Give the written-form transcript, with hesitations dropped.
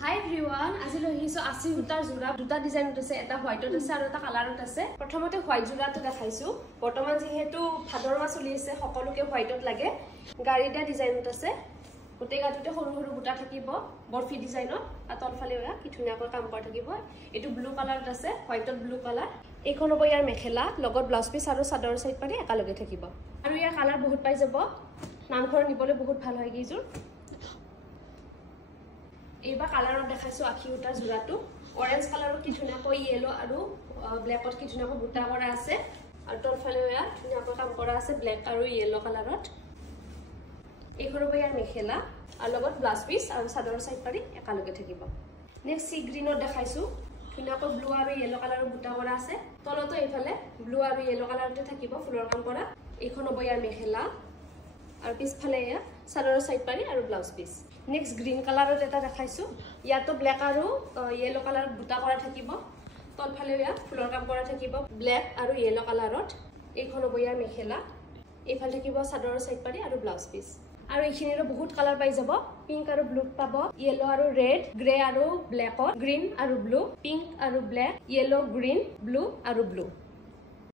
Hi everyone, আজি লৈ আহিছো 80 সূতাৰ জোৰা দুটা ডিজাইনত আছে এটা হোৱাইটত আছে আৰু এটা কালাৰত আছে প্ৰথমতে হোৱাইট জোৰাটো দেখাইছো বৰ্তমান যেহেতু ভাদৰ মাহ চলি আছে সকলোকে হোৱাইটত লাগে গাড়ীটা ডিজাইনত আছে গোটেই গাটোতে সৰু সৰু বুটা থাকিব বৰফি ডিজাইনত আৰু তলফালে ওয়া কি ধুনীয়াকৈ কাম কৰা থাকিব এটো ব্লু কালাৰত আছে হোৱাইটত ব্লু কালাৰ এইখন হ'ব ইয়াৰ মেখেলা লগত ব্লাউজ পিস আৰু চাদৰ সাইড পাৰি একালগে থাকিব আৰু ইয়াৰ কালাৰ বহুত পাই যাব নামঘৰ নিবলৈ বহুত ভাল হয় গিজুৰ এইবা কালাৰত দেখাইছো আখি উটা জোৰাটো অৰেঞ্জ কালাৰত কি ধুনীয়াকৈ ইয়েলো আৰু ব্ল্যাকত কি ধুনীয়াকৈ বুটা কৰা আছে আৰু তলফালে ওয়া ধুনীয়াকৈ কাম কৰা আছে ব্ল্যাক আৰু ইয়েলো কালাৰত এইখন হ'ব ইয়াৰ মেখেলা আৰু লগত ব্লাউজ পিস আৰু চাদৰ সাইড পাৰি একালগে থাকিব নেক্সট সি গ্ৰীনত দেখাইছো ধুনীয়াকৈ ব্লু আৰু ইয়েলো কালাৰৰ বুটা কৰা আছে তলতো এইফালে ব্লু আৰু ইয়েলো কালাৰতে থাকিব ফুলৰ কাম কৰা এইখন হ'ব ইয়াৰ মেখেলা আৰু পিছফালে ইয়া চাদৰ সাইড পাৰি আৰু ব্লাউজ পিস নেক্সট গ্ৰীন কালাৰত এটা দেখাইছো ইয়াতো ব্ল্যাক আৰু ইয়েলো কালাৰ বুটা কৰা থাকিব তলফালে ইয়া ফুলৰ কাম কৰা থাকিব ব্ল্যাক আৰু ইয়েলো কালাৰত এইখন হ'ব ইয়াৰ মেখেলা এইফালে থাকিব চাদৰ সাইড পাৰি আৰু ব্লাউজ পিস আৰু এইখিনিৰ বহুত কালাৰ পাই যাব পিংক আৰু ব্লু পাব ইয়েলো আৰু ৰেড গ্ৰে আৰু ব্ল্যাকত গ্ৰীন আৰু ব্লু পিংক আৰু ব্ল্যাক ইয়েলো গ্ৰীন ব্লু আৰু ব্লু